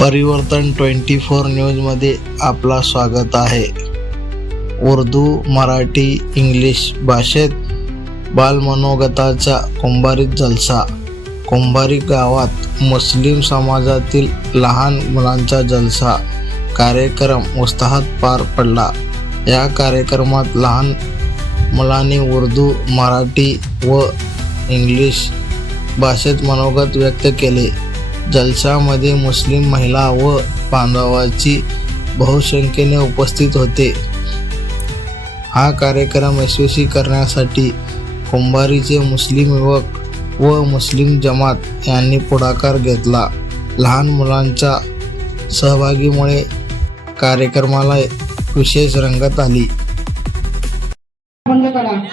परिवर्तन twenty four न्यूजमध्ये आपला स्वागत आहे. उर्दू मराठी इंग्लिश भाषेत बालमनोगताचा कुंभारीत जलसा. कुंभारी गावात मुस्लिम समाजातील लहान मुलांचा जलसा कार्यक्रम उत्साहात पार पडला. या कार्यक्रमात लहान मुलांनी उर्दू मराठी व इंग्लिश भाषेत मनोगत व्यक्त केले. जलसामध्ये मुस्लिम महिला व बांधवाची बहुसंख्येने उपस्थित होते. हा कार्यक्रम यशस्वी करण्यासाठी कुंभारीचे मुस्लिम युवक व मुस्लिम जमात यांनी पुढाकार घेतला. लहान मुलांच्या सहभागीमुळे कार्यक्रमाला विशेष रंगत आली.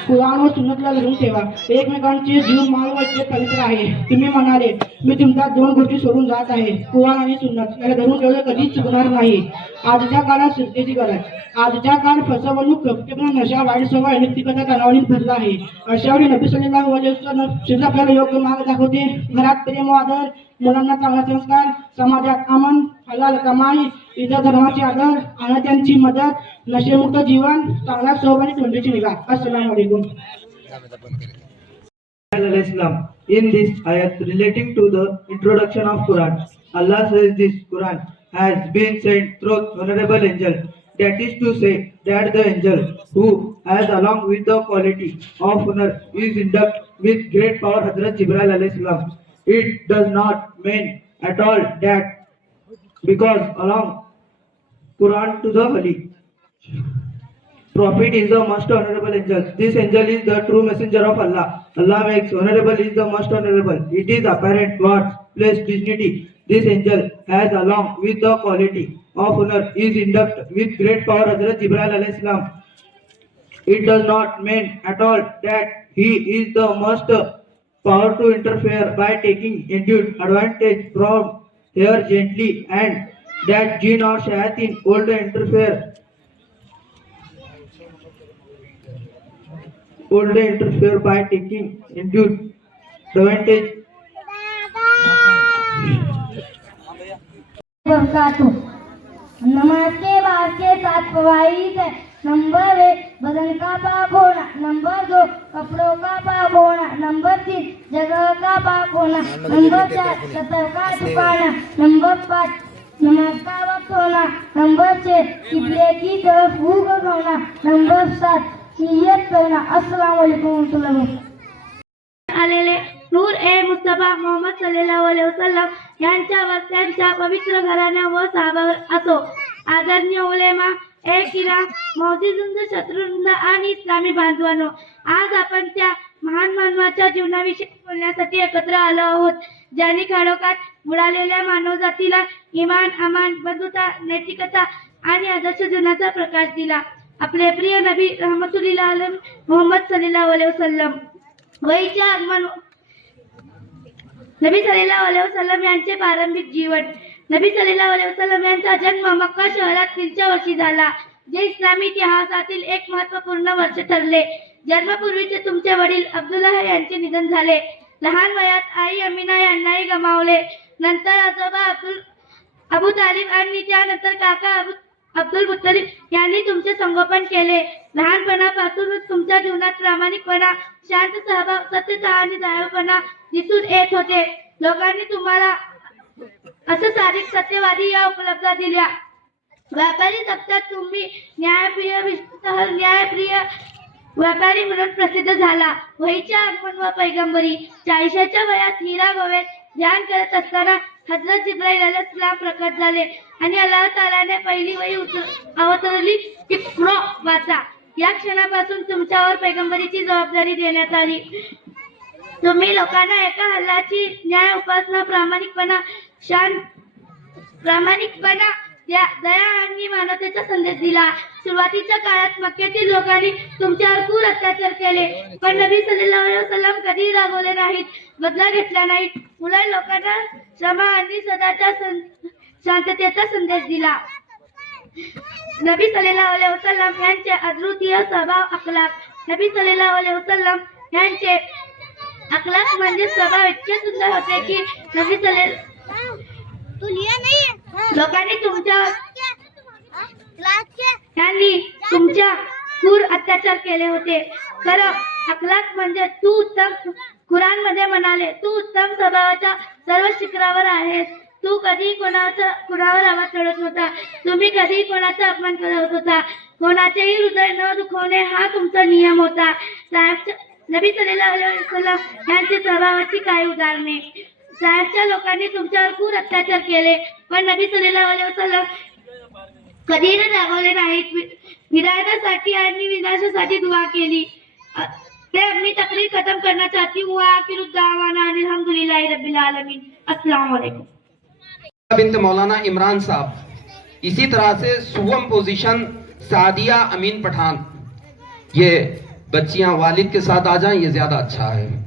कुराण व सुन्नतला धरून ठेवा एकमेकांचे जीव मालवाचे पवित्र आहे. तुम्ही म्हणाले मी तुमच्या दोन गोष्टी सोडून जात आहे. कुराण आणि सुन्नत. याला धरून ठेवलं कधीच चुकणार नाही. आजच्या काळात शिस्तीची गरज. आजच्या काळ फसवणूक कपटेपणा नशा वाईट सवय अनैतिकता तणावाने भरला आहे. अशा वेळी नबी सल्लेला आपल्याला योग्य मार्ग दाखवते. घरात प्रेम व आदर मुलांना चांगला संस्कार समाजात अमन हलाल कमाई तिच्या धर्माची आदर आणि त्यांची मदत नशेमुक्त जीवन चांगला सहभागी ठेवण्याची निगा अस्सलाम वालेकुम Islam. In this ayat relating to the introduction of Quran, Allah says this Quran has been sent through honorable angel. That is to say that the angel who has along with the quality of honor is inducted with great power Hazrat Jibril alayhi salam. It does not mean at all that because along Quran to the Wali. Prophet is the most honorable angel. This angel is the true messenger of Allah. Allah makes honorable is the most honorable. It is apparent God's place dignity. This angel has along with the quality of honor is inducted with great power Hazrat Jibril alayhi salam. It does not mean at all that he is the most power to interfere by taking undue advantage from here gently and that jinn or shayateen could interfere could interfere by taking into advantage. नमस्ते बात के साथ फवाइद है number एक बदन का पाक होना number दो कपड़ों का पाक होना नंबर तीन जगह का पाक होना नंबर चार सतर का छुपाना नंबर पाँच नमाज का वक्त होना नंबर छह किबले की तरफ मुंह होना नंबर सात नियत करना अस्सलाम वालेकुम आलेले नूर ए मुस्तफा मोहम्मद सल्लल्लाहु अलैहि वसल्लम यांच्यावर त्यांच्या पवित्र घराण्या व साहाबावर असो. आदरणीय उलेमा ए किरा मौजीजुंद शत्रुंद आणि इस्लामी बांधवांनो आज आपण त्या महान मानवाच्या जीवनाविषयी बोलण्यासाठी एकत्र आलो आहोत. ज्यांनी खरोखर बुडालेल्या मानवजातीला इमान अमान बंधुता नैतिकता आणि आदर्श जीवनाचा प्रकाश दिला. आपले प्रिय नबी रहमतुल्ला आलम मोहम्मद सल्लल्लाहु अलैहि वसल्लम वहीचे आगमन नबी सल्लल्लाहु अलैहि वसल्लम यांचे प्रारंभिक जीवन. नबी सल्लल्लाहु अलैहि वसल्लम यांचा जन्म मक्का शहरात तीनच्या वर्षी झाला जे इस्लामी इतिहासातील एक महत्त्वपूर्ण वर्ष ठरले. जन्मपूर्वीचे तुमचे वडील अब्दुल्लाह यांचे निधन झाले. लहान वयात आई अमिना यांनाही गमावले. नंतर आजोबा अब्दुल अबू तालिब आणि त्यानंतर काका अबू अब्दुल मुत्तलिब यांनी तुमचे संगोपन केले. लहानपणापासूनच तुमच्या जीवनात प्रामाणिकपणा शांत सहभाग सत्यता आणि दयाळूपणा दिसून येत होते. लोकांनी तुम्हाला असं साधिक सत्यवादी या उपलब्ध दिल्या. व्यापारी जगतात तुम्ही न्यायप्रिय न्यायप्रिय व्यापारी म्हणून प्रसिद्ध झाला. वहीच्या आगमन व पैगंबरी चाळीसाच्या वयात हिरा गोवेत ध्यान करत असताना हजरत इब्राहिम अलैहिस्सलाम प्रकट झाले आणि अल्लाह तालाने पहिली वही उतर- अवतरली. इक्रो वाचा. या क्षणापासून तुमच्यावर पैगंबरीची जबाबदारी देण्यात आली. तुम्ही लोकांना एका हल्लाची न्याय उपासना प्रामाणिकपणा शांत प्रामाणिकपणा द्या दया आणि मानवतेचा संदेश दिला. सुरुवातीच्या काळात मक्क्यातील लोकांनी तुमच्यावर खूप अत्याचार केले. पण नबी सल्लल्लाहु अलैहि वसल्लम कधीही रागवले नाहीत बदला घेतला नाही उलट लोकांना क्षमा आणि सदाच्या सं- शांततेचा संदेश दिला. नबी सल्लल्लाहु अलैहि वसल्लम यांचे अद्वितीय स्वभाव अखलाक. नबी सल्लल्लाहु अलैहि वसल्लम यांचे अखलाक म्हणजे स्वभाव इतके सुंदर होते की नबी सल्ले तुलिया नाही लोकांनी तुमच्या त्यांनी तुमच्या क्रूर अत्याचार केले होते. खरं अखलाक म्हणजे तू उत्तम कुराणमध्ये म्हणाले तू उत्तम स्वभावाच्या सर्व शिखरावर आहेस. तू कधी कोणाचा कुणावर आवाज चढत नव्हता तुम्ही कधी कोणाचा अपमान करत होता. कोणाचेही हृदय न दुखवणे हा तुमचा नियम होता. नबी सल्लल्लाहु अलैहि वसल्लम यांची स्वभावाची काही उदाहरणे. साहेबच्या लोकांनी तुमच्यावर खूप अत्याचार केले. पण नबी नाहीत. आणि विनाशासाठी केली. अपनी तकरीर खत्म करना चाहती हूँ आखिर मौलाना इमरान साहब, इसी तरह से सुवम पोजीशन सादिया अमीन पठान। ये बच्चियाँ वालिद के साथ आ जाएँ, ये ज़्यादा अच्छा है।